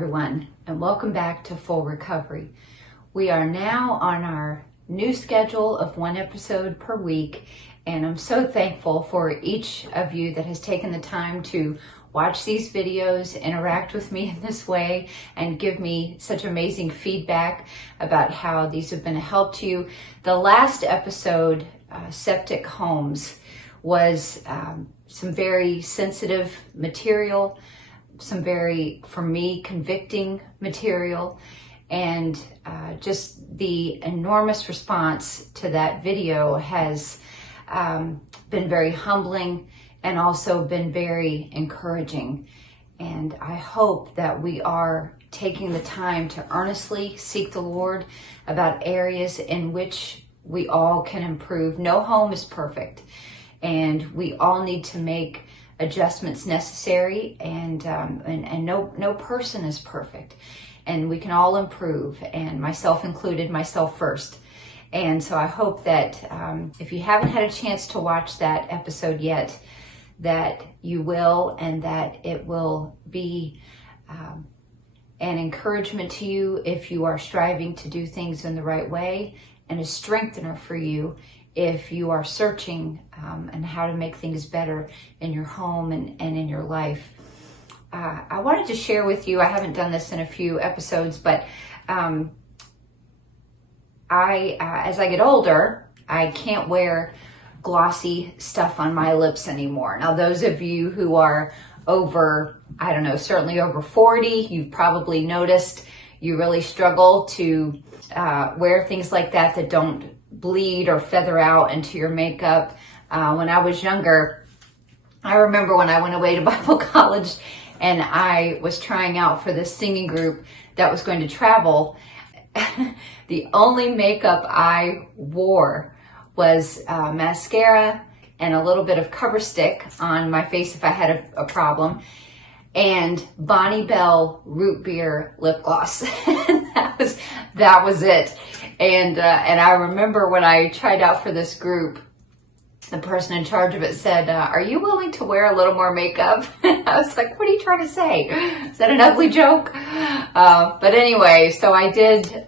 everyone, and welcome back to Full Recovery. We are now on our new schedule of one episode per week, and I'm so thankful for each of you that has taken the time to watch these videos, interact with me in this way, and give me such amazing feedback about how these have been a help to you. The last episode, Septic Homes, was some very sensitive material, some very, for me, convicting material, and just the enormous response to that video has been very humbling and also been very encouraging. And I hope that we are taking the time to earnestly seek the Lord about areas in which we all can improve. No home is perfect, and we all need to make adjustments necessary, and no person is perfect, and we can all improve, and myself included, myself first. And so I hope that if you haven't had a chance to watch that episode yet, that you will, and that it will be an encouragement to you if you are striving to do things in the right way, and a strengthener for you if you are searching and how to make things better in your home and in your life. I wanted to share with you, I haven't done this in a few episodes, but as I get older, I can't wear glossy stuff on my lips anymore. Now, those of you who are over, I don't know, certainly over 40, you've probably noticed you really struggle to wear things like that that don't bleed or feather out into your makeup. When I was younger, I remember when I went away to Bible college and I was trying out for this singing group that was going to travel. The only makeup I wore was mascara and a little bit of cover stick on my face if I had a problem, and Bonnie Bell root beer lip gloss. that was it. And I remember when I tried out for this group, the person in charge of it said, are you willing to wear a little more makeup? I was like, what are you trying to say? Is that an ugly joke? But anyway, so I did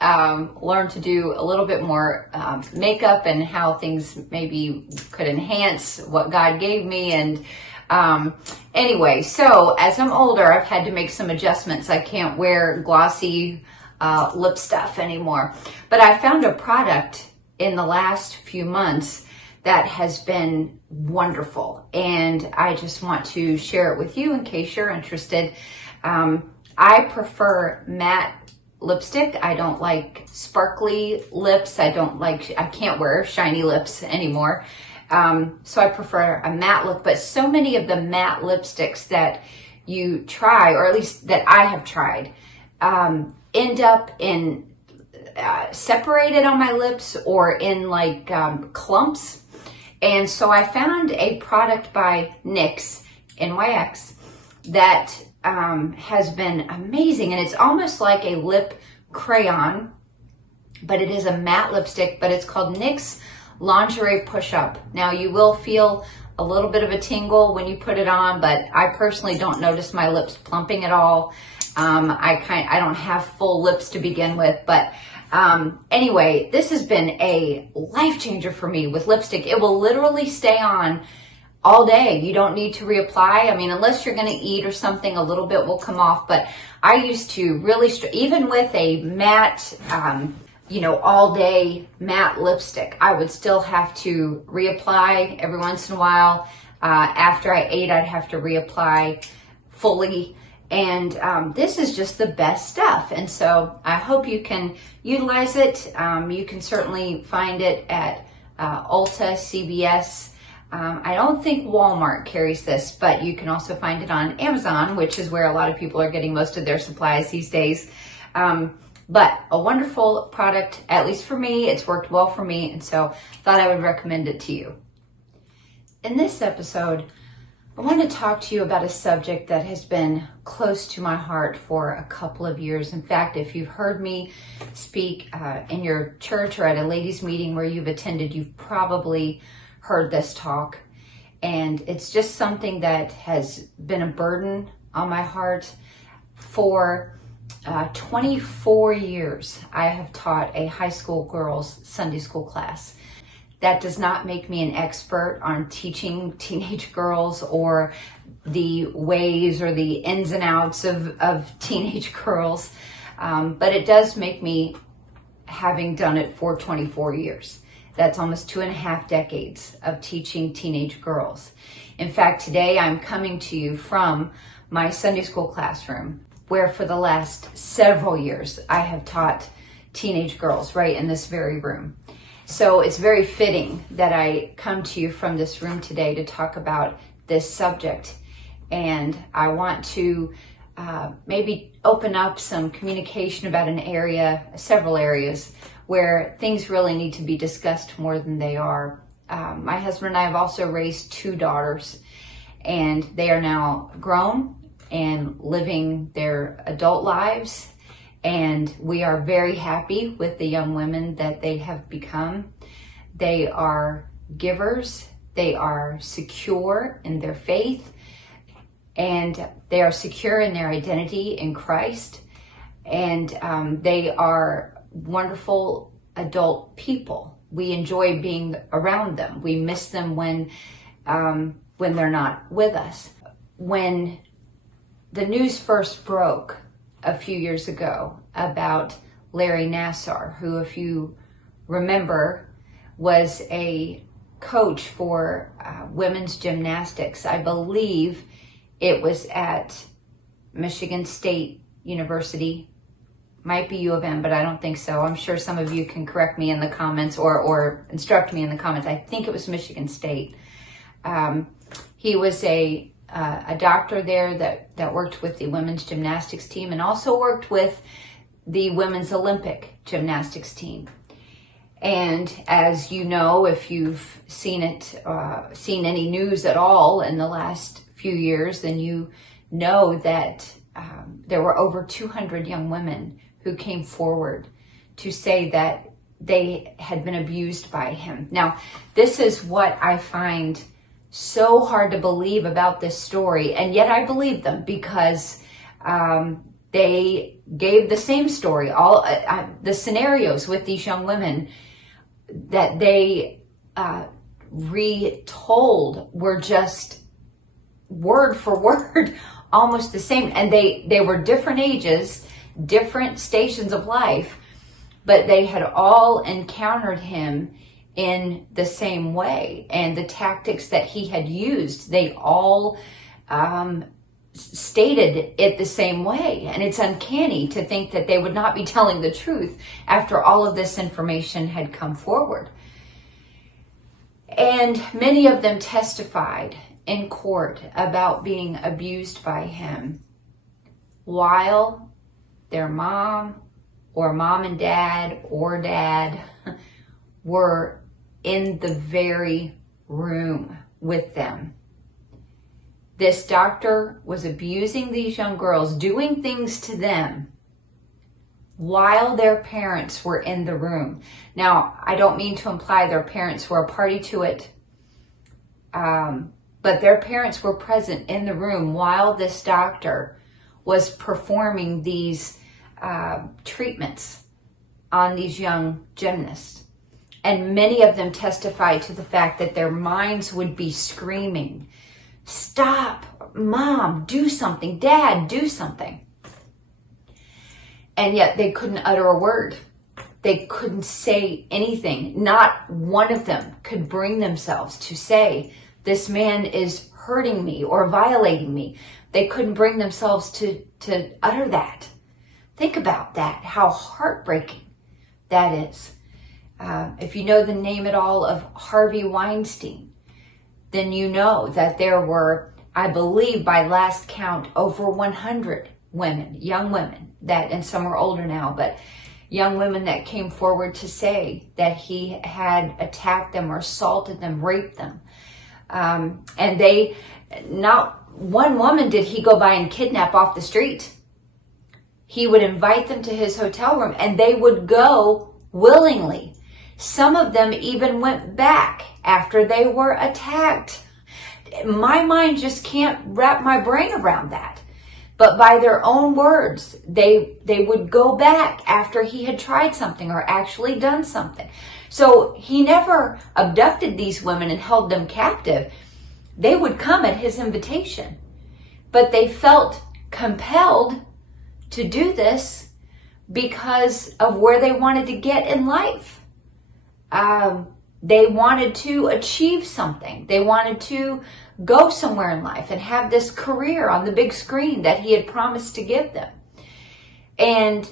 learn to do a little bit more makeup and how things maybe could enhance what God gave me. And anyway, so as I'm older, I've had to make some adjustments. I can't wear glossy lip stuff anymore. But I found a product in the last few months that has been wonderful, and I just want to share it with you in case you're interested. I prefer matte lipstick. I don't like sparkly lips. I can't wear shiny lips anymore. So I prefer a matte look, but so many of the matte lipsticks that you try, or at least that I have tried, end up in separated on my lips or in like clumps. And so I found a product by NYX, NYX, that has been amazing. And it's almost like a lip crayon, but it is a matte lipstick, but it's called NYX Lingerie Push-Up. Now, you will feel a little bit of a tingle when you put it on, but I personally don't notice my lips plumping at all. I don't have full lips to begin with, but anyway, this has been a life changer for me with lipstick. It will literally stay on all day. You don't need to reapply. I mean, unless you're going to eat or something, a little bit will come off. But I used to really, even with a matte, all day matte lipstick, I would still have to reapply every once in a while. After I ate, I'd have to reapply fully. And this is just the best stuff. And so I hope you can utilize it. You can certainly find it at Ulta, CVS. I don't think Walmart carries this, but you can also find it on Amazon, which is where a lot of people are getting most of their supplies these days. But a wonderful product, at least for me. It's worked well for me, and so thought I would recommend it to you. In this episode, I want to talk to you about a subject that has been close to my heart for a couple of years. In fact, if you've heard me speak in your church or at a ladies' meeting where you've attended, you've probably heard this talk. And it's just something that has been a burden on my heart for 24 years I have taught a high school girls Sunday school class. That does not make me an expert on teaching teenage girls or the ways or the ins and outs of teenage girls, but it does make me, having done it for 24 years. That's almost 2.5 decades of teaching teenage girls. In fact, today I'm coming to you from my Sunday school classroom, where for the last several years I have taught teenage girls right in this very room. So it's very fitting that I come to you from this room today to talk about this subject. And I want to maybe open up some communication about an area, several areas, where things really need to be discussed more than they are. My husband and I have also raised 2 daughters, and they are now grown and living their adult lives. And we are very happy with the young women that they have become. They are givers, they are secure in their faith, and they are secure in their identity in Christ. And they are wonderful adult people. We enjoy being around them. We miss them when they're not with us. When the news first broke a few years ago about Larry Nassar, who, if you remember, was a coach for women's gymnastics. I believe it was at Michigan State University, might be U of M, but I don't think so. I'm sure some of you can correct me in the comments or instruct me in the comments. I think it was Michigan State. He was a doctor there that worked with the women's gymnastics team and also worked with the women's Olympic gymnastics team. And as you know, if you've seen any news at all in the last few years, then you know that there were over 200 young women who came forward to say that they had been abused by him. Now, this is what I find so hard to believe about this story, and yet I believe them because they gave the same story, all the scenarios with these young women that they retold were just word for word almost the same, and they were different ages, different stations of life, but they had all encountered him in the same way, and the tactics that he had used, they all stated it the same way. And it's uncanny to think that they would not be telling the truth after all of this information had come forward. And many of them testified in court about being abused by him while their mom or mom and dad or dad were in the very room with them. This doctor was abusing these young girls, doing things to them while their parents were in the room. Now, I don't mean to imply their parents were a party to it, but their parents were present in the room while this doctor was performing these treatments on these young gymnasts. And many of them testified to the fact that their minds would be screaming, "Stop, Mom, do something, Dad, do something." And yet they couldn't utter a word. They couldn't say anything. Not one of them could bring themselves to say, "This man is hurting me or violating me." They couldn't bring themselves to utter that. Think about that, how heartbreaking that is. If you know the name at all of Harvey Weinstein, then you know that there were, I believe by last count, over 100 women, young women, and some are older now, but young women that came forward to say that he had attacked them or assaulted them, raped them. And not one woman did he go by and kidnap off the street. He would invite them to his hotel room and they would go willingly. Some of them even went back after they were attacked. My mind just can't wrap my brain around that. But by their own words, they would go back after he had tried something or actually done something. So he never abducted these women and held them captive. They would come at his invitation, but they felt compelled to do this because of where they wanted to get in life. They wanted to achieve something. They wanted to go somewhere in life and have this career on the big screen that he had promised to give them. And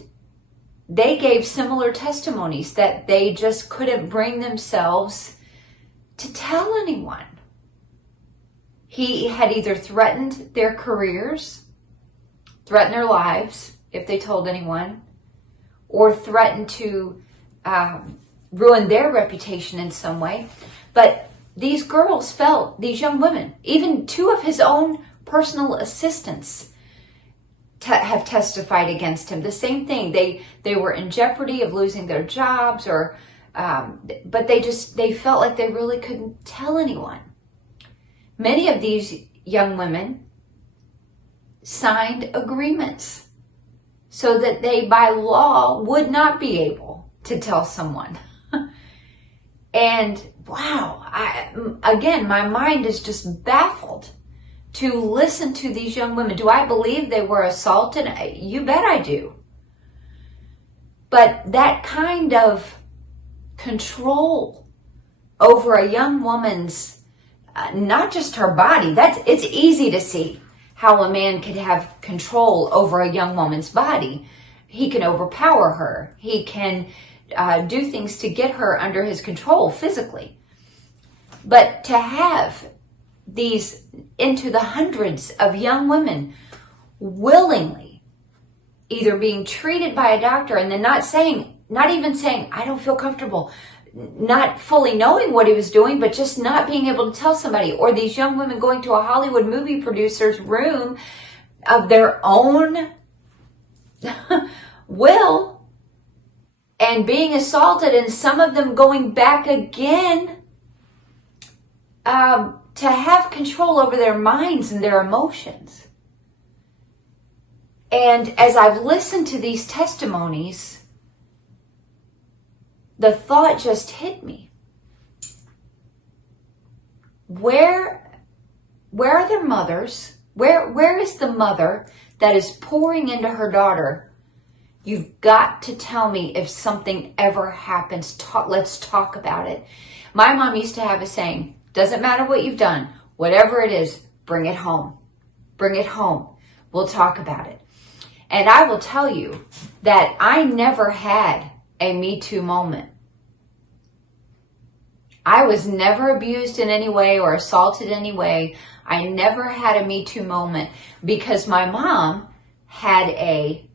they gave similar testimonies that they just couldn't bring themselves to tell anyone. He had either threatened their careers, threatened their lives if they told anyone, or threatened to ruin their reputation in some way. But these girls felt, these young women, even two of his own personal assistants have testified against him. The same thing. They were in jeopardy of losing their jobs, or but they felt like they really couldn't tell anyone. Many of these young women signed agreements so that they, by law, would not be able to tell someone. And wow, again, my mind is just baffled to listen to these young women. Do I believe they were assaulted? You bet I do. But that kind of control over a young woman's, not just her body, it's easy to see how a man could have control over a young woman's body. He can overpower her. He can do things to get her under his control physically. But to have these into the hundreds of young women willingly either being treated by a doctor and then not even saying, I don't feel comfortable, not fully knowing what he was doing, but just not being able to tell somebody, or these young women going to a Hollywood movie producer's room of their own will and being assaulted, and some of them going back again to have control over their minds and their emotions. And as I've listened to these testimonies, the thought just hit me. Where are their mothers? Where is the mother that is pouring into her daughter, you've got to tell me if something ever happens. Let's talk about it. My mom used to have a saying, doesn't matter what you've done, whatever it is, bring it home. Bring it home. We'll talk about it. And I will tell you that I never had a Me Too moment. I was never abused in any way or assaulted in any way. I never had a Me Too moment because my mom had a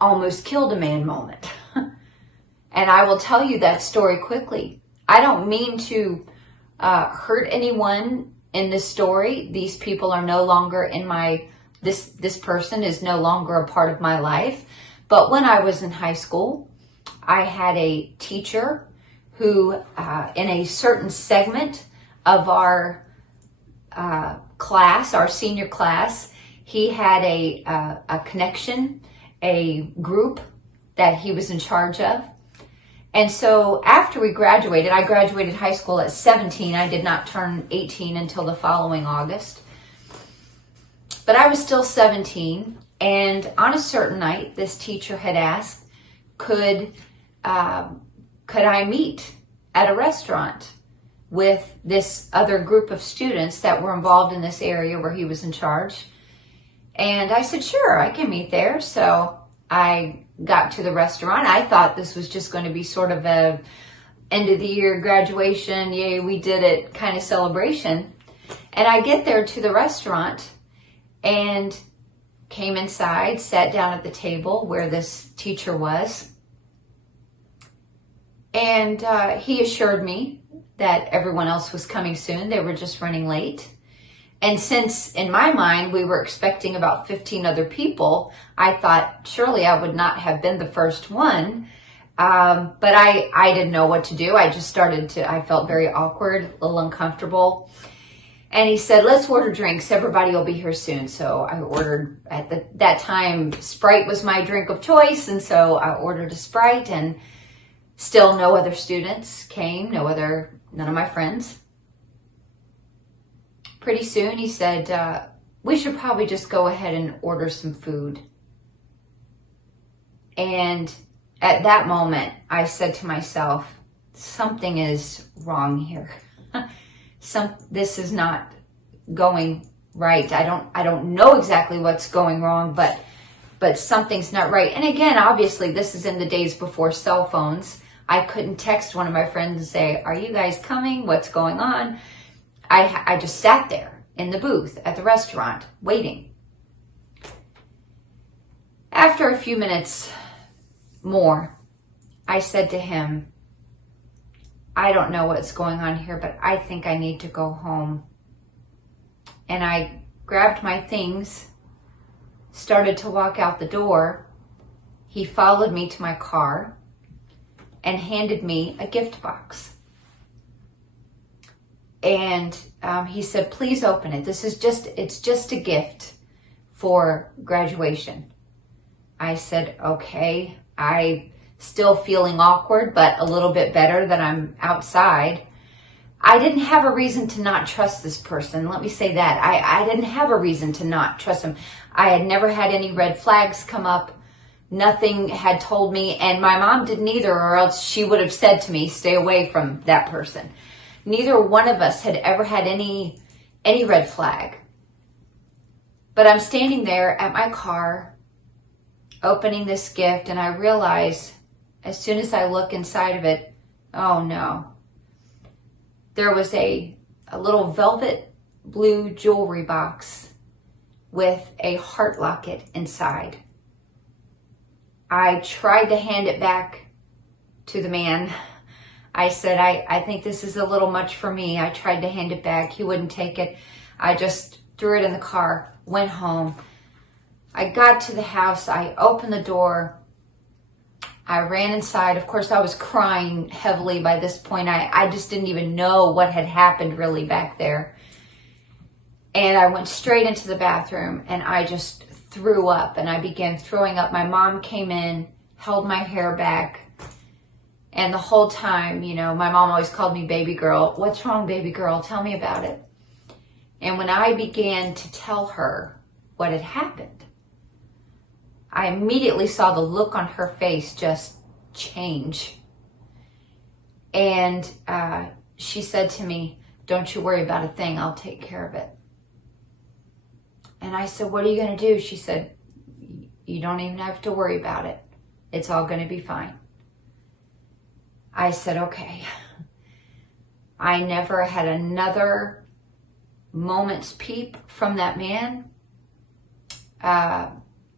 almost killed a man moment. And I will tell you that story quickly. I don't mean to hurt anyone in this story. These people are no longer in this person is no longer a part of my life. But when I was in high school, I had a teacher who, in a certain segment of our class, our senior class, he had a connection, a group that he was in charge of. And so after we graduated, I graduated high school at 17. I did not turn 18 until the following August. But I was still 17. And on a certain night, this teacher had asked, could I meet at a restaurant with this other group of students that were involved in this area where he was in charge? And I said, sure, I can meet there. So I got to the restaurant. I thought this was just going to be sort of a end of the year graduation, yay, we did it kind of celebration. And I get there to the restaurant and came inside, sat down at the table where this teacher was. And he assured me that everyone else was coming soon. They were just running late. And since in my mind we were expecting about 15 other people, I thought surely I would not have been the first one. But I didn't know what to do. I felt very awkward, a little uncomfortable. And he said, let's order drinks. Everybody will be here soon. So I ordered, at that time, Sprite was my drink of choice. And so I ordered a Sprite, and still no other students came, none of my friends. Pretty soon he said, we should probably just go ahead and order some food. And at that moment, I said to myself, something is wrong here. This is not going right. I don't know exactly what's going wrong, but something's not right. And again, obviously, this is in the days before cell phones. I couldn't text one of my friends and say, are you guys coming? What's going on? I just sat there in the booth at the restaurant waiting. After a few minutes more, I said to him, I don't know what's going on here, but I think I need to go home. And I grabbed my things, started to walk out the door. He followed me to my car and handed me a gift box. And he said, please open it. It's just a gift for graduation. I said, okay. I still feeling awkward, but a little bit better that I'm outside. I didn't have a reason to not trust this person. Let me say that. I didn't have a reason to not trust him. I had never had any red flags come up. Nothing had told me, and my mom didn't either, or else she would have said to me, stay away from that person. Neither one of us had ever had any red flag. But I'm standing there at my car, opening this gift, and I realize as soon as I look inside of it, oh no. There was a little velvet blue jewelry box with a heart locket inside. I tried to hand it back to the man. I said, I think this is a little much for me. I tried to hand it back. He wouldn't take it. I just threw it in the car, went home. I got to the house. I opened the door. I ran inside. Of course, I was crying heavily by this point. I just didn't even know what had happened really back there. And I went straight into the bathroom and I just threw up, and I began throwing up. My mom came in, held my hair back. And the whole time, my mom always called me baby girl. What's wrong, baby girl? Tell me about it. And when I began to tell her what had happened, I immediately saw the look on her face just change. And she said to me, don't you worry about a thing. I'll take care of it. And I said, what are you going to do? She said, you don't even have to worry about it. It's all going to be fine. I said, okay. I never had another moment's peep from that man.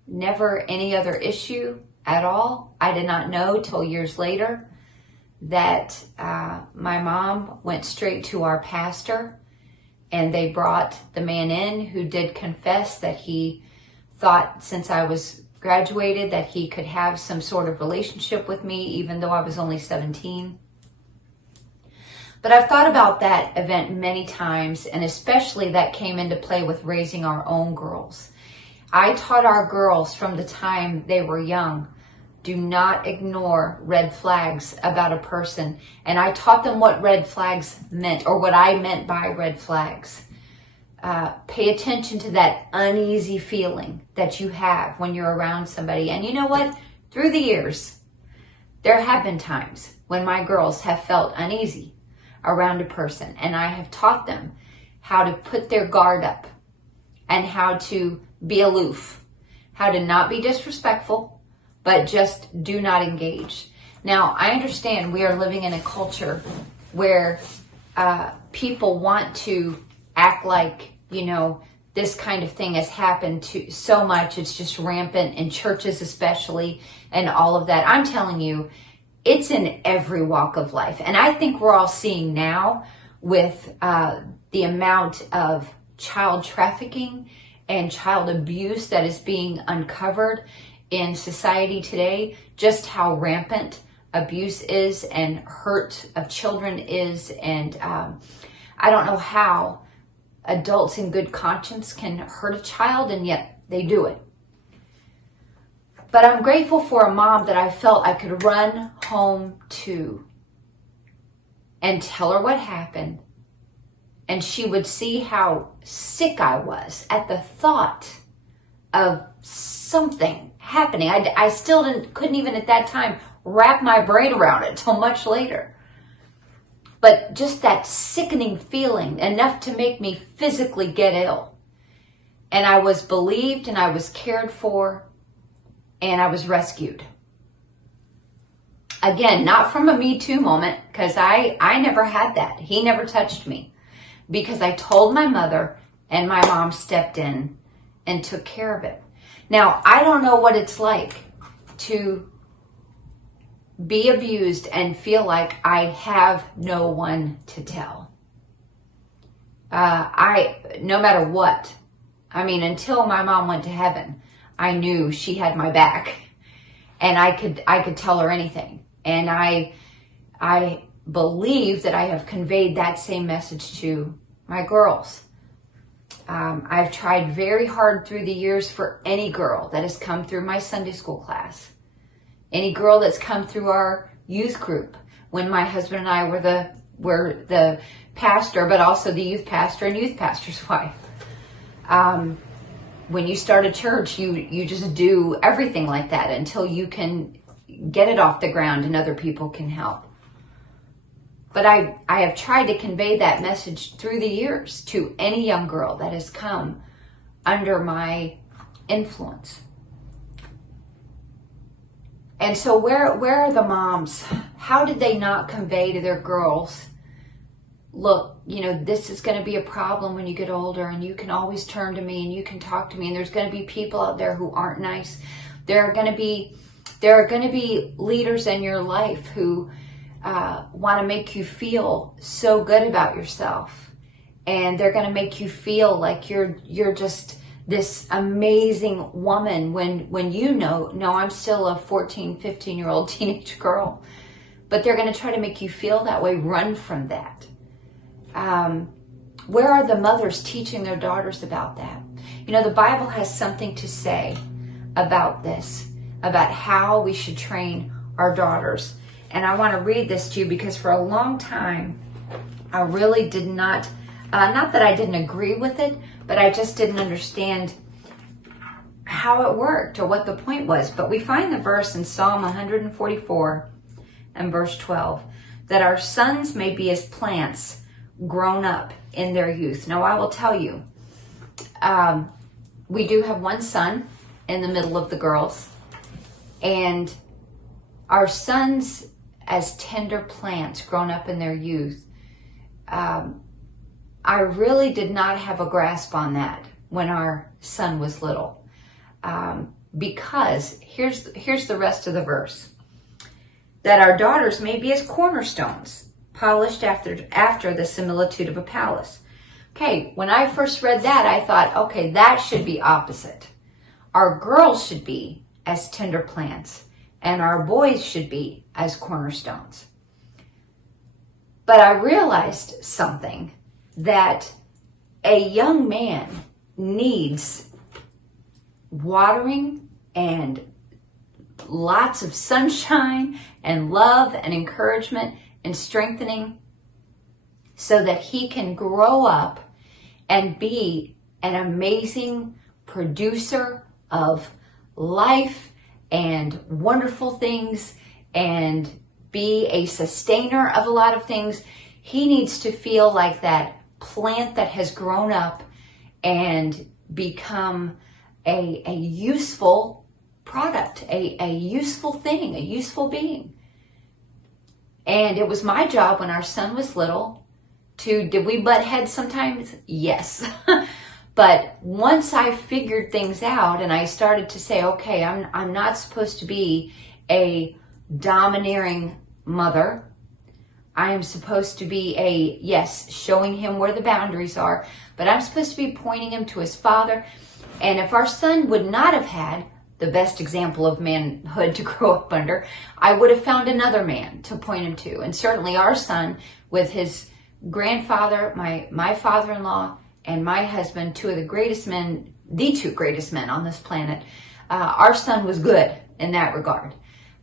Never any other issue at all. I did not know till years later that my mom went straight to our pastor, and they brought the man in who did confess that he thought, since I was graduated, that he could have some sort of relationship with me, even though I was only 17. But I've thought about that event many times, and especially that came into play with raising our own girls. I taught our girls from the time they were young, do not ignore red flags about a person. And I taught them what red flags meant, or what I meant by red flags. Pay attention to that uneasy feeling that you have when you're around somebody. And you know what? Through the years, there have been times when my girls have felt uneasy around a person, and I have taught them how to put their guard up and how to be aloof, how to not be disrespectful, but just do not engage. Now, I understand we are living in a culture where people want to act like, this kind of thing has happened to so much. It's just rampant in churches especially, and all of that. I'm telling you, it's in every walk of life. And I think we're all seeing now with the amount of child trafficking and child abuse that is being uncovered in society today, just how rampant abuse is and hurt of children is. And I don't know how adults in good conscience can hurt a child, and yet they do it. But I'm grateful for a mom that I felt I could run home to and tell her what happened. And she would see how sick I was at the thought of something happening. I still couldn't even at that time wrap my brain around it till much later. But just that sickening feeling, enough to make me physically get ill. And I was believed, and I was cared for, and I was rescued. Again, not from a Me Too moment, because I never had that. He never touched me, because I told my mother, and my mom stepped in and took care of it. Now, I don't know what it's like to be abused and feel like I have no one to tell. No matter what. I mean, until my mom went to heaven, I knew she had my back, and I could tell her anything. And I believe that I have conveyed that same message to my girls. I've tried very hard through the years for any girl that has come through my Sunday school class, any girl that's come through our youth group, when my husband and I were the pastor, but also the youth pastor and youth pastor's wife. When you start a church, you just do everything like that until you can get it off the ground and other people can help. But I have tried to convey that message through the years to any young girl that has come under my influence. And so where are the moms? How did they not convey to their girls, look, this is going to be a problem when you get older, and you can always turn to me and you can talk to me, and there's going to be people out there who aren't nice. There are going to be leaders in your life who want to make you feel so good about yourself, and they're going to make you feel like you're just this amazing woman when you know, I'm still a 14, 15-year-old teenage girl. But they're going to try to make you feel that way. Run from that. Where are the mothers teaching their daughters about that? The Bible has something to say about this, about how we should train our daughters. And I want to read this to you because for a long time, I really did not that I didn't agree with it, but I just didn't understand how it worked or what the point was. But we find the verse in Psalm 144 and verse 12, that our sons may be as plants grown up in their youth. Now, I will tell you, we do have one son in the middle of the girls, and our sons as tender plants grown up in their youth. I really did not have a grasp on that when our son was little, because here's the rest of the verse, that our daughters may be as cornerstones, polished after the similitude of a palace. Okay, when I first read that, I thought, okay, that should be opposite. Our girls should be as tender plants, and our boys should be as cornerstones. But I realized something, that a young man needs watering and lots of sunshine and love and encouragement and strengthening so that he can grow up and be an amazing producer of life and wonderful things and be a sustainer of a lot of things. He needs to feel like that plant that has grown up and become a useful product, a useful thing, a useful being. And it was my job when our son was little did we butt heads sometimes? Yes. But once I figured things out and I started to say, okay, I'm not supposed to be a domineering mother. I am supposed to be showing him where the boundaries are, but I'm supposed to be pointing him to his father. And if our son would not have had the best example of manhood to grow up under, I would have found another man to point him to. And certainly our son, with his grandfather, my father-in-law, and my husband, two of the greatest men, the two greatest men on this planet, our son was good in that regard.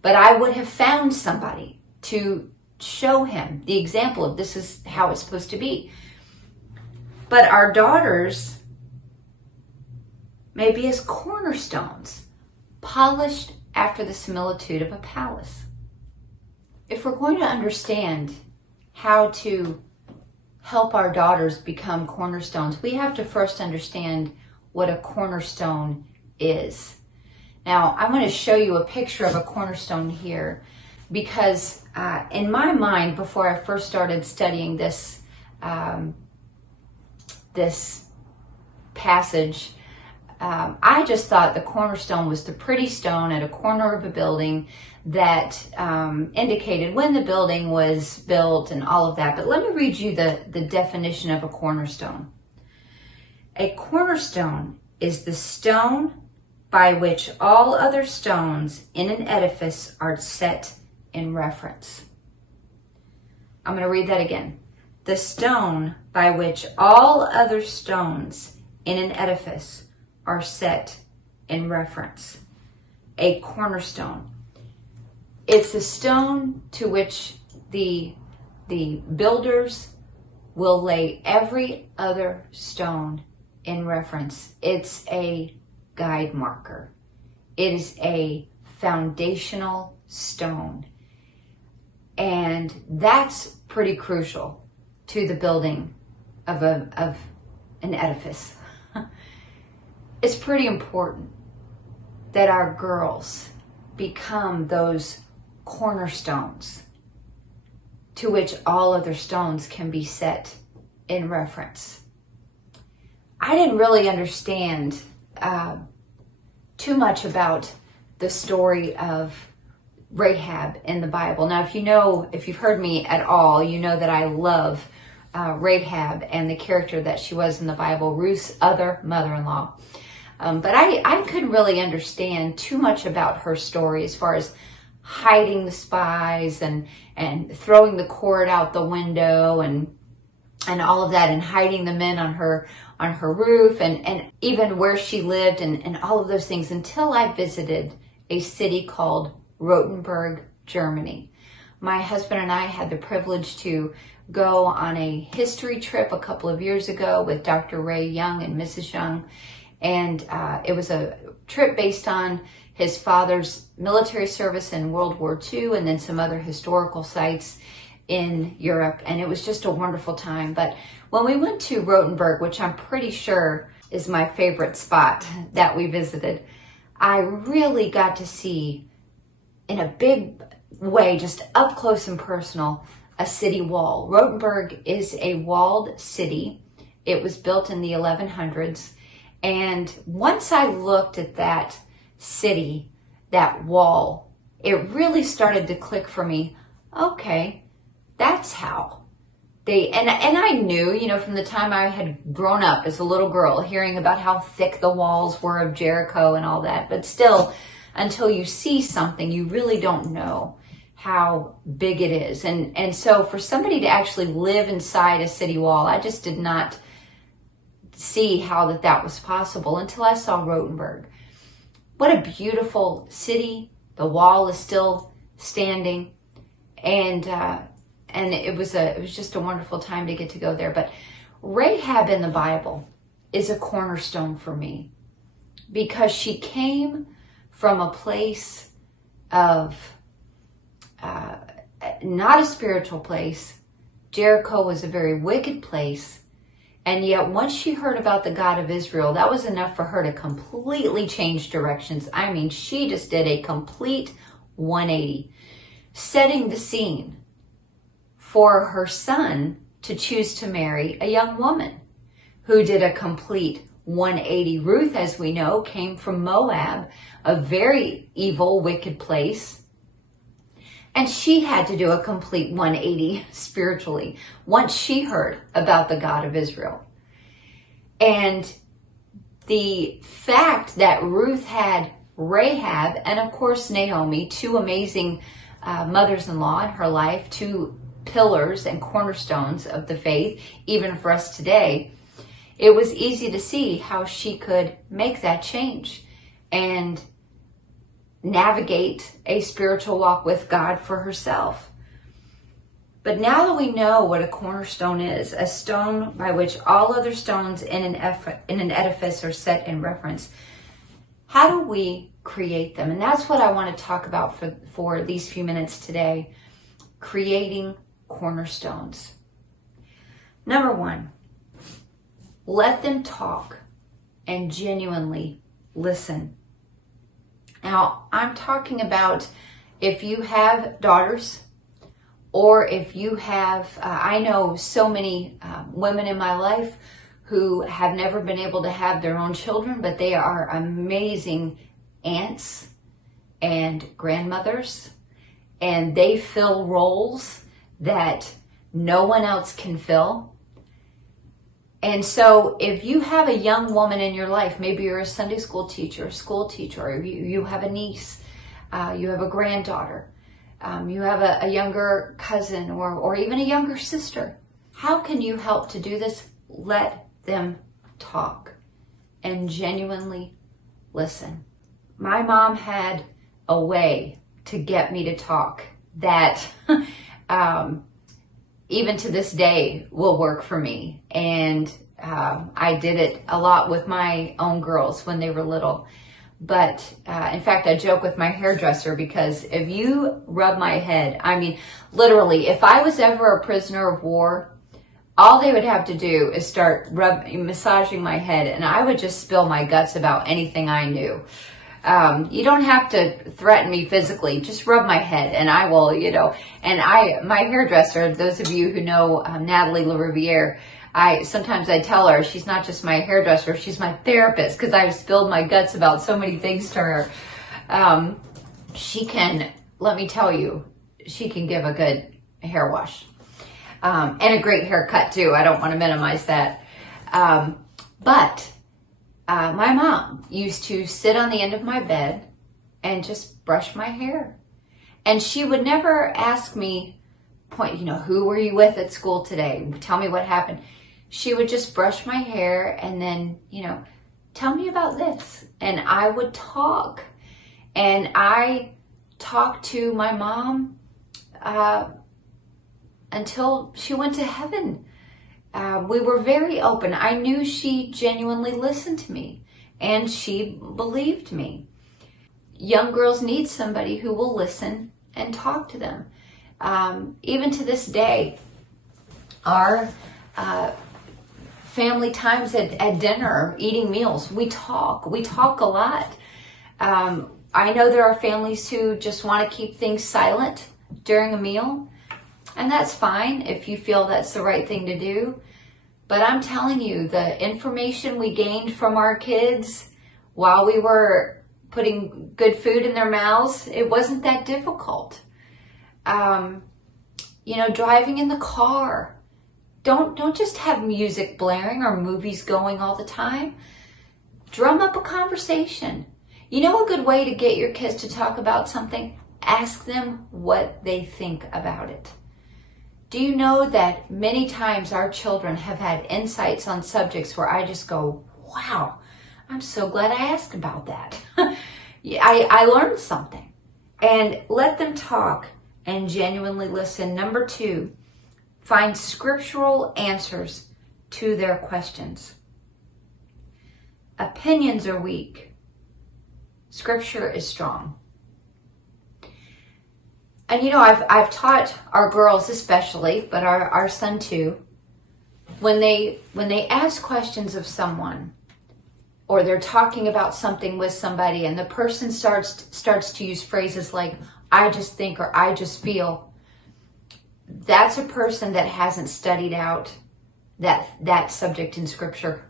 But I would have found somebody to show him the example of this is how it's supposed to be. But our daughters may be as cornerstones, polished after the similitude of a palace. If we're going to understand how to help our daughters become cornerstones, we have to first understand what a cornerstone is. Now, I'm going to show you a picture of a cornerstone here because in my mind, before I first started studying this passage, I just thought the cornerstone was the pretty stone at a corner of a building that indicated when the building was built and all of that. But let me read you the definition of a cornerstone. A cornerstone is the stone by which all other stones in an edifice are set in reference. I'm going to read that again. The stone by which all other stones in an edifice are set in reference. A cornerstone. It's the stone to which the builders will lay every other stone in reference. It's a guide marker. It is a foundational stone. And that's pretty crucial to the building of an edifice. It's pretty important that our girls become those cornerstones to which all other stones can be set in reference. I didn't really understand too much about the story of Rahab in the Bible. Now, if you've heard me at all, you know that I love Rahab and the character that she was in the Bible, Ruth's other mother-in-law. But I couldn't really understand too much about her story as far as hiding the spies and throwing the cord out the window and all of that, and hiding the men on her roof and even where she lived and all of those things, until I visited a city called Rothenburg, Germany. My husband and I had the privilege to go on a history trip a couple of years ago with Dr. Ray Young and Mrs. Young. And it was a trip based on his father's military service in World War II and then some other historical sites in Europe. And it was just a wonderful time. But when we went to Rothenburg, which I'm pretty sure is my favorite spot that we visited, I really got to see in a big way, just up close and personal, a city wall. Rothenburg is a walled city. It was built in the 1100s. And once I looked at that city, that wall, it really started to click for me. Okay, that's how they, and I knew, from the time I had grown up as a little girl, hearing about how thick the walls were of Jericho and all that. But still, until you see something, you really don't know how big it is. And so for somebody to actually live inside a city wall, I just did not see how that was possible until I saw Rothenburg. What a beautiful city. The wall is still standing, and it was just a wonderful time to get to go there. But Rahab in the Bible is a cornerstone for me because she came from a place of not a spiritual place. Jericho was a very wicked place. And yet once she heard about the God of Israel, that was enough for her to completely change directions. I mean, she just did a complete 180, setting the scene for her son to choose to marry a young woman who did a complete 180. Ruth, as we know, came from Moab, a very evil, wicked place. And she had to do a complete 180 spiritually once she heard about the God of Israel. And the fact that Ruth had Rahab and, of course, Naomi, two amazing mothers-in-law in her life, two pillars and cornerstones of the faith, even for us today, it was easy to see how she could make that change and navigate a spiritual walk with God for herself. But now that we know what a cornerstone is, a stone by which all other stones in an edifice are set in reference, how do we create them? And that's what I want to talk about for these few minutes today, creating cornerstones. Number one, let them talk and genuinely listen. Now, I'm talking about if you have daughters, or if you have, I know so many women in my life who have never been able to have their own children, but they are amazing aunts and grandmothers, and they fill roles that no one else can fill. And so if you have a young woman in your life, maybe you're a Sunday school teacher, or you have a niece, you have a granddaughter, you have a younger cousin or even a younger sister, how can you help to do this? Let them talk and genuinely listen. My mom had a way to get me to talk that even to this day will work for me. And I did it a lot with my own girls when they were little. But in fact, I joke with my hairdresser, because if you rub my head, I mean, literally, if I was ever a prisoner of war, all they would have to do is start massaging my head, and I would just spill my guts about anything I knew. You don't have to threaten me physically, just rub my head and I will, and my hairdresser, those of you who know Natalie LaRiviere, sometimes I tell her she's not just my hairdresser, she's my therapist, because I've spilled my guts about so many things to her. She can, let me tell you, she can give a good hair wash. And a great haircut too. I don't want to minimize that. But my mom used to sit on the end of my bed and just brush my hair. And she would never ask me, who were you with at school today? Tell me what happened. She would just brush my hair and then, tell me about this. And I would talk. And I talked to my mom until she went to heaven. We were very open. I knew she genuinely listened to me and she believed me. Young girls need somebody who will listen and talk to them. Even to this day, our family times at dinner, eating meals, we talk a lot. I know there are families who just want to keep things silent during a meal, and that's fine if you feel that's the right thing to do. But I'm telling you, the information we gained from our kids while we were putting good food in their mouths, it wasn't that difficult. Driving in the car, don't just have music blaring or movies going all the time. Drum up a conversation. A good way to get your kids to talk about something? Ask them what they think about it. Do you know that many times our children have had insights on subjects where I just go, wow, I'm so glad I asked about that. I learned something. And let them talk and genuinely listen. Number 2, find scriptural answers to their questions. Opinions are weak. Scripture is strong. And I've taught our girls especially, but our son too, when they ask questions of someone, or they're talking about something with somebody and the person starts to use phrases like, I just think, or I just feel, that's a person that hasn't studied out that subject in Scripture.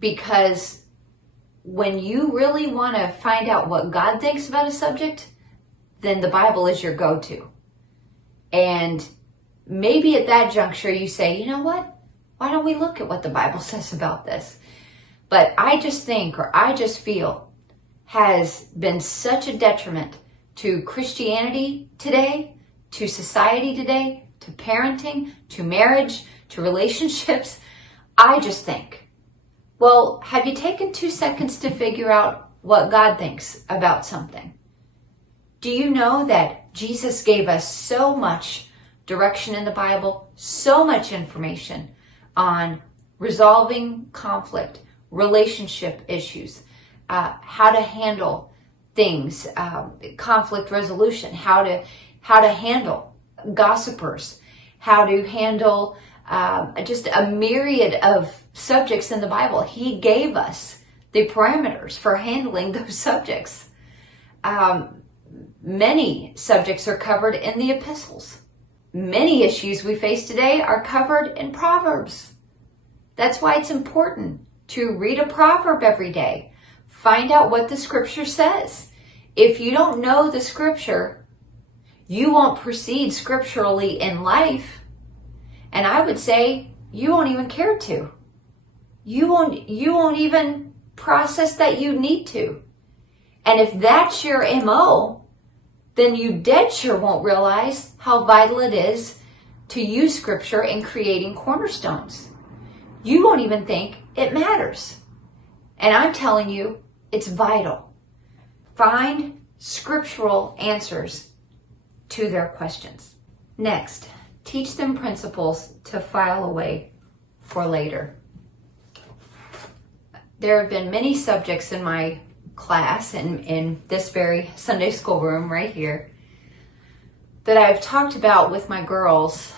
Because when you really want to find out what God thinks about a subject, then the Bible is your go-to. And maybe at that juncture you say, you know what? Why don't we look at what the Bible says about this? But I just think, or I just feel, has been such a detriment to Christianity today, to society today, to parenting, to marriage, to relationships. I just think, well, have you taken 2 seconds to figure out what God thinks about something? Do you know that Jesus gave us so much direction in the Bible, so much information on resolving conflict, relationship issues, how to handle things, conflict resolution, how to handle gossipers, how to handle just a myriad of subjects in the Bible. He gave us the parameters for handling those subjects. Many subjects are covered in the epistles. Many issues we face today are covered in Proverbs. That's why it's important to read a proverb every day. Find out what the scripture says. If you don't know the scripture, you won't proceed scripturally in life. And I would say you won't even care to. You won't even process that you need to. And if that's your MO, then you dead sure won't realize how vital it is to use scripture in creating cornerstones. You won't even think it matters. And I'm telling you, it's vital. Find scriptural answers to their questions. Next, teach them principles to file away for later. There have been many subjects in my class and in this very Sunday school room right here that I've talked about with my girls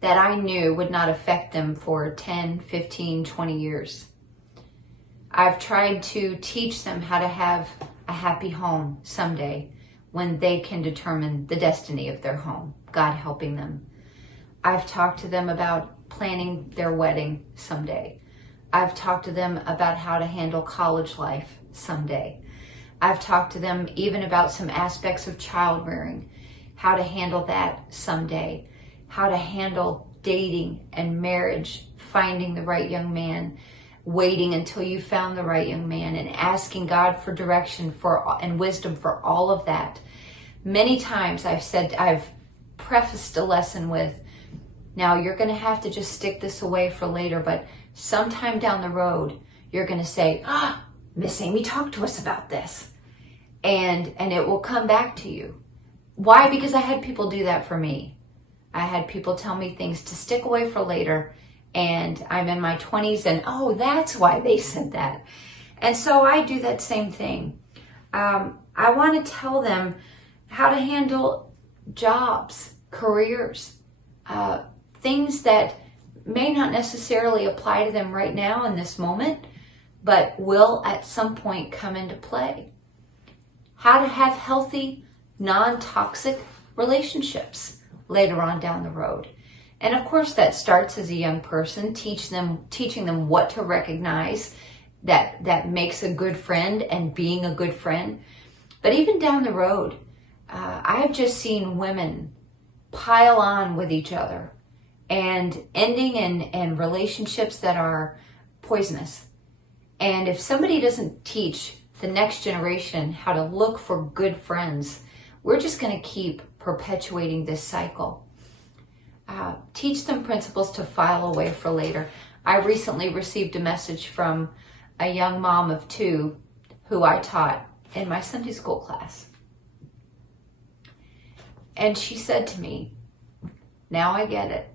that I knew would not affect them for 10, 15, 20 years. I've tried to teach them how to have a happy home someday when they can determine the destiny of their home, God helping them. I've talked to them about planning their wedding someday. I've talked to them about how to handle college life someday. I've talked to them even about some aspects of child rearing, how to handle that someday, how to handle dating and marriage, finding the right young man, waiting until you found the right young man, and asking God for direction and wisdom for all of that. Many times I've prefaced a lesson with, now you're going to have to just stick this away for later, but sometime down the road, you're going to say, Miss Amy talked to us about this. And it will come back to you. Why? Because I had people do that for me. I had people tell me things to stick away for later, and I'm in my 20s and, that's why they said that. And so I do that same thing. I want to tell them how to handle jobs, careers, things that may not necessarily apply to them right now in this moment, but will at some point come into play. How to have healthy, non-toxic relationships later on down the road. And of course that starts as a young person, teaching them what to recognize that makes a good friend and being a good friend. But even down the road, I've just seen women pile on with each other and ending in relationships that are poisonous. And if somebody doesn't teach the next generation how to look for good friends, we're just going to keep perpetuating this cycle. Teach them principles to file away for later. I recently received a message from a young mom of 2 who I taught in my Sunday school class. And she said to me, now I get it.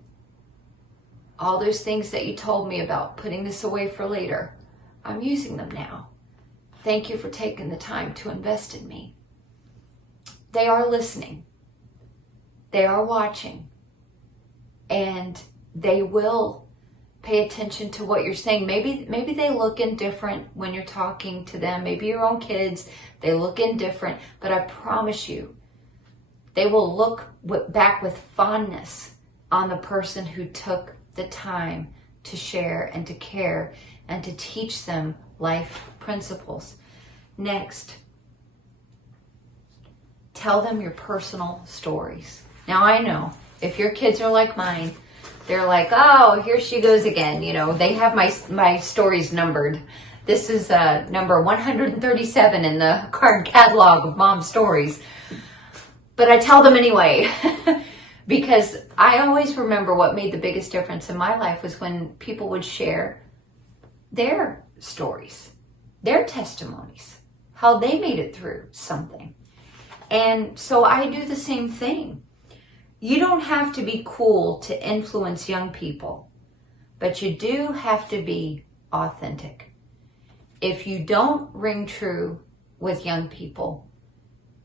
All those things that you told me about putting this away for later, I'm using them now. Thank you for taking the time to invest in me. They are listening. They are watching. And they will pay attention to what you're saying. Maybe they look indifferent when you're talking to them. Maybe your own kids, they look indifferent. But I promise you, they will look back with fondness on the person who took the time to share and to care and to teach them life principles. Next, tell them your personal stories. Now I know if your kids are like mine, they're like, oh, here she goes again. You know, they have my stories numbered. This is number 137 in the card catalog of mom stories. But I tell them anyway, Because I always remember what made the biggest difference in my life was when people would share their stories, their testimonies, how they made it through something. And so I do the same thing. You don't have to be cool to influence young people, but you do have to be authentic. If you don't ring true with young people,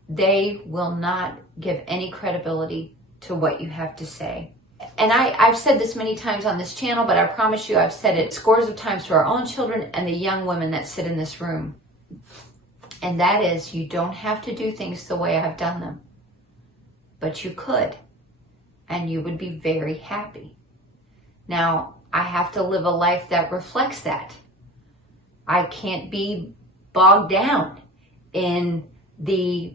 they will not give any credibility to what you have to say. And I've said this many times on this channel, but I promise you I've said it scores of times to our own children and the young women that sit in this room. And that is, you don't have to do things the way I've done them, but you could, and you would be very happy. Now, I have to live a life that reflects that. I can't be bogged down in the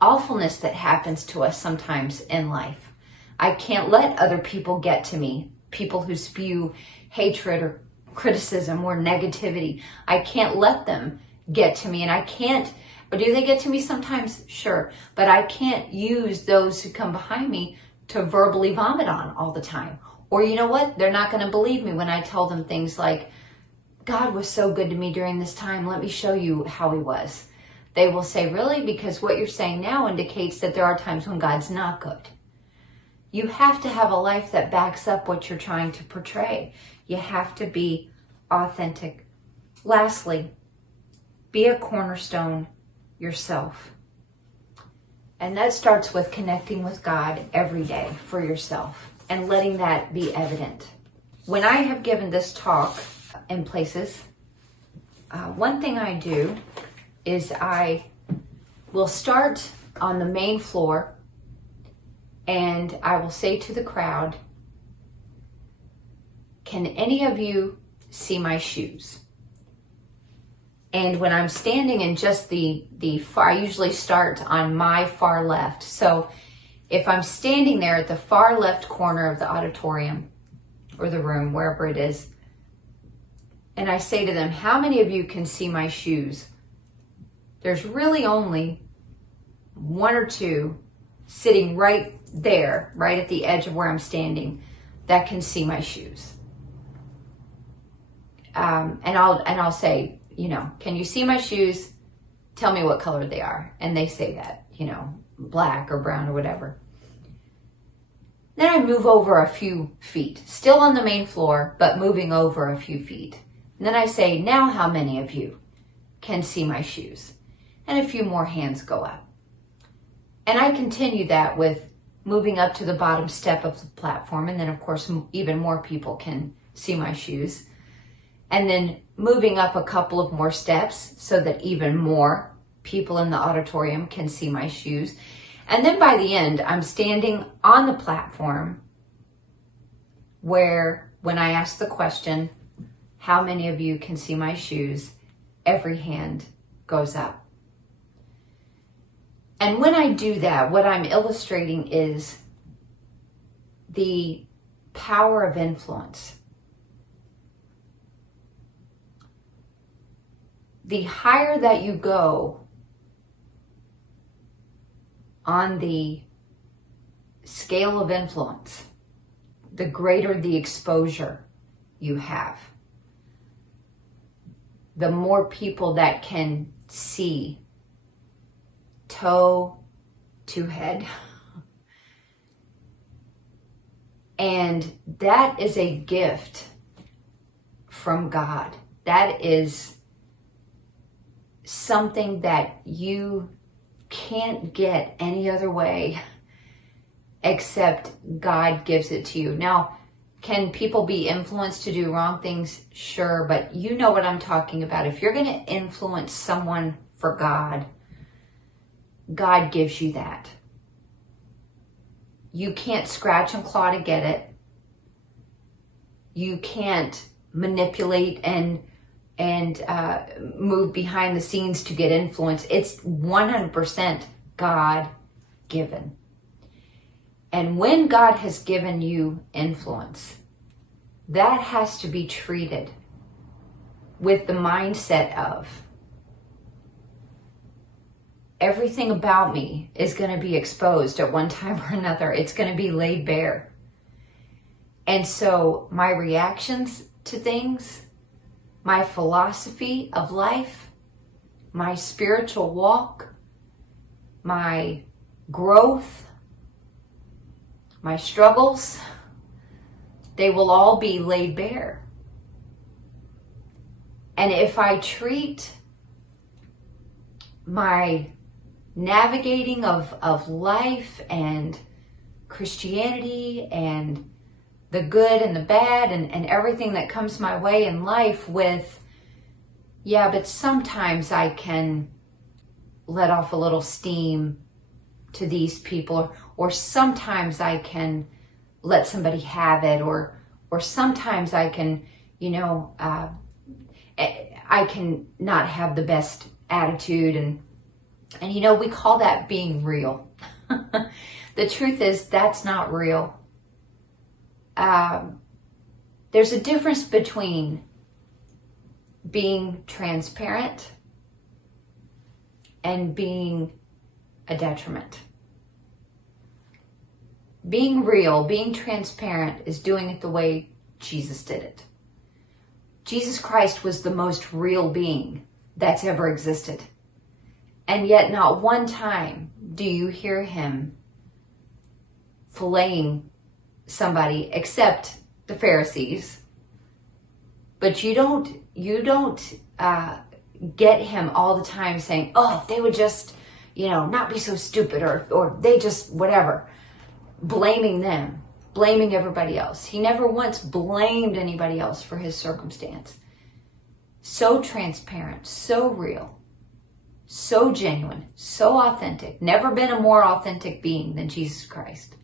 awfulness that happens to us sometimes in life. I can't let other people get to me, people who spew hatred or criticism or negativity. I can't let them get to me, and I can't, or do they get to me sometimes? Sure, but I can't use those who come behind me to verbally vomit on all the time. Or you know what? They're not going to believe me when I tell them things like, God was so good to me during this time. Let me show you how he was. They will say, really? Because what you're saying now indicates that there are times when God's not good. You have to have a life that backs up what you're trying to portray. You have to be authentic. Lastly, be a cornerstone yourself. And that starts with connecting with God every day for yourself and letting that be evident. When I have given this talk in places, one thing I do is I will start on the main floor and I will say to the crowd, can any of you see my shoes? And when I'm standing in just the far, I usually start on my far left. So if I'm standing there at the far left corner of the auditorium or the room, wherever it is, and I say to them, how many of you can see my shoes? There's really only one or two sitting right there, right at the edge of where I'm standing, that can see my shoes. And I'll say, you know, can you see my shoes? Tell me what color they are. And they say that, you know, black or brown or whatever. Then I move over a few feet, still on the main floor, but moving over a few feet. And then I say, now how many of you can see my shoes? And a few more hands go up. And I continue that with moving up to the bottom step of the platform. And then, of course, even more people can see my shoes. And then moving up a couple of more steps so that even more people in the auditorium can see my shoes. And then by the end, I'm standing on the platform where when I ask the question, how many of you can see my shoes, every hand goes up. And when I do that, what I'm illustrating is the power of influence. The higher that you go on the scale of influence, the greater the exposure you have. The more people that can see toe to head. And that is a gift from God. That is something that you can't get any other way except God gives it to you. Now, can people be influenced to do wrong things? Sure, but you know what I'm talking about. If you're going to influence someone for God, God gives you that. You can't scratch and claw to get it. You can't manipulate and move behind the scenes to get influence. It's 100% God given. And when God has given you influence, that has to be treated with the mindset of, everything about me is going to be exposed at one time or another. It's going to be laid bare. And so my reactions to things, my philosophy of life, my spiritual walk, my growth, my struggles, they will all be laid bare. And if I treat my navigating of life and Christianity and the good and the bad and everything that comes my way in life with, yeah, but sometimes I can let off a little steam to these people, or sometimes I can let somebody have it, or sometimes I can, I can not have the best attitude, and we call that being real. The truth is that's not real. There's a difference between being transparent and being a detriment. Being real, being transparent is doing it the way Jesus did it. Jesus Christ was the most real being that's ever existed. And yet not one time do you hear him filleting somebody except the Pharisees. But you don't get him all the time saying, oh, if they would just, not be so stupid, or they just whatever, blaming them, blaming everybody else. He never once blamed anybody else for his circumstance. So transparent, so real, so genuine, so authentic. Never been a more authentic being than Jesus Christ.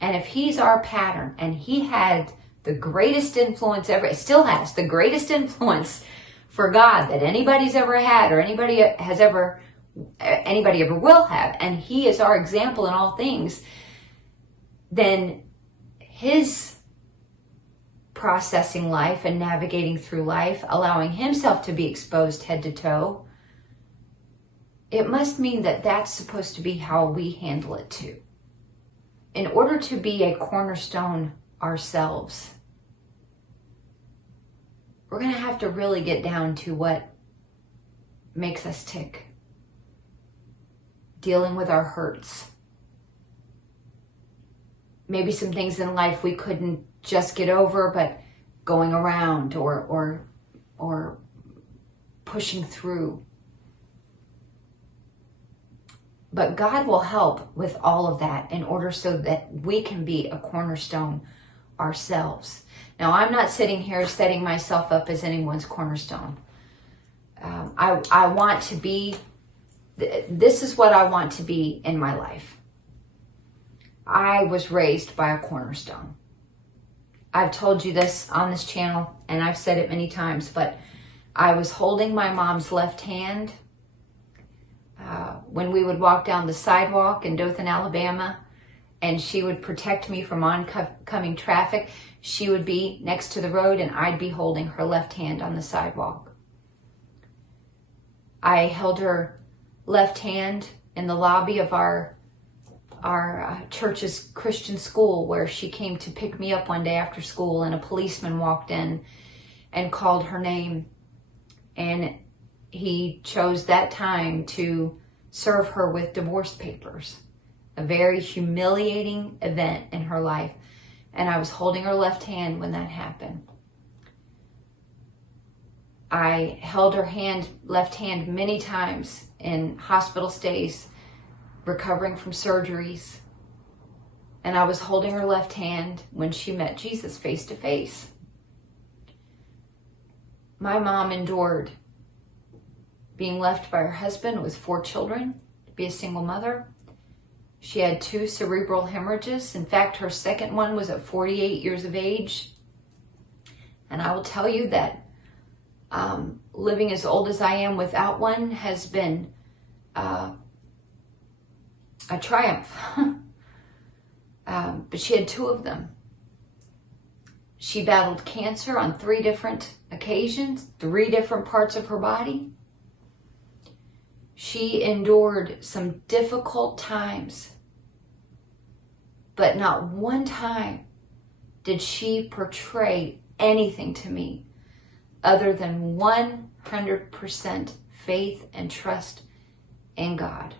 And if he's our pattern, and he had the greatest influence ever, it still has the greatest influence for God that anybody's ever had, or anybody ever will have, and he is our example in all things, then his processing life and navigating through life, allowing himself to be exposed head to toe, it must mean that that's supposed to be how we handle it too. In order to be a cornerstone ourselves, we're going to have to really get down to what makes us tick. Dealing with our hurts. Maybe some things in life we couldn't just get over, but going around or pushing through. But God will help with all of that in order so that we can be a cornerstone ourselves. Now, I'm not sitting here setting myself up as anyone's cornerstone. I want to be, this is what I want to be in my life. I was raised by a cornerstone. I've told you this on this channel, and I've said it many times, but I was holding my mom's left hand when we would walk down the sidewalk in Dothan, Alabama, and she would protect me from oncoming traffic. She would be next to the road, and I'd be holding her left hand on the sidewalk. I held her left hand in the lobby of our church's Christian school, where she came to pick me up one day after school, and a policeman walked in and called her name, and he chose that time to serve her with divorce papers. A very humiliating event in her life, and I was holding her left hand when that happened. I held her left hand many times in hospital stays, recovering from surgeries. And I was holding her left hand when she met Jesus face to face. My mom endured being left by her husband with 4 children, to be a single mother. She had 2 cerebral hemorrhages. In fact, her second one was at 48 years of age. And I will tell you that living as old as I am without one has been a triumph. But she had 2 of them. She battled cancer on 3 different occasions, 3 different parts of her body. She endured some difficult times, but not one time did she portray anything to me other than 100% faith and trust in God.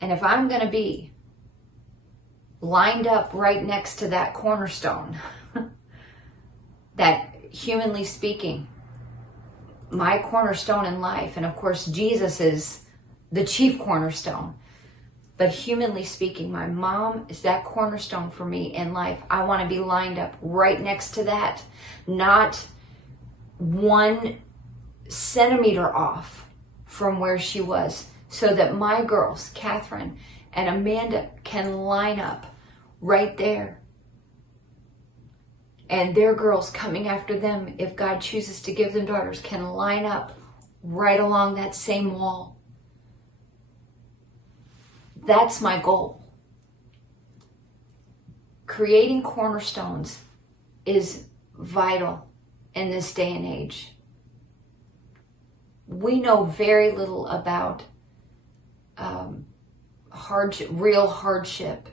And if I'm going to be lined up right next to that cornerstone, that humanly speaking, my cornerstone in life, and of course Jesus is the chief cornerstone, but humanly speaking, my mom is that cornerstone for me in life. I want to be lined up right next to that, not 1 centimeter off from where she was, so that my girls, Catherine and Amanda, can line up right there. And their girls coming after them, if God chooses to give them daughters, can line up right along that same wall. That's my goal. Creating cornerstones is vital in this day and age. We know very little about real hardship.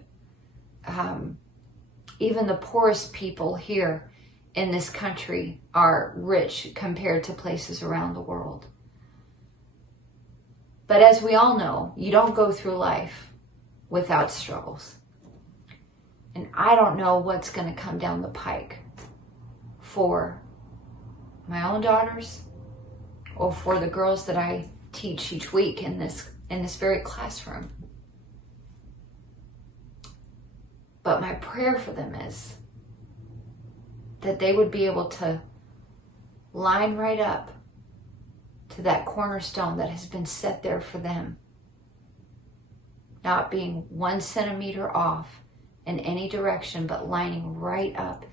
Even the poorest people here in this country are rich compared to places around the world. But as we all know, you don't go through life without struggles. And I don't know what's going to come down the pike for my own daughters or for the girls that I teach each week in this very classroom. But my prayer for them is that they would be able to line right up to that cornerstone that has been set there for them, not being 1 centimeter off in any direction, but lining right up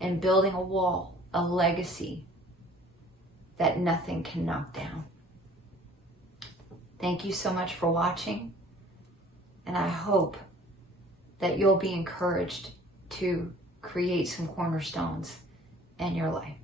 and building a wall, a legacy that nothing can knock down. Thank you so much for watching, and I hope that you'll be encouraged to create some cornerstones in your life.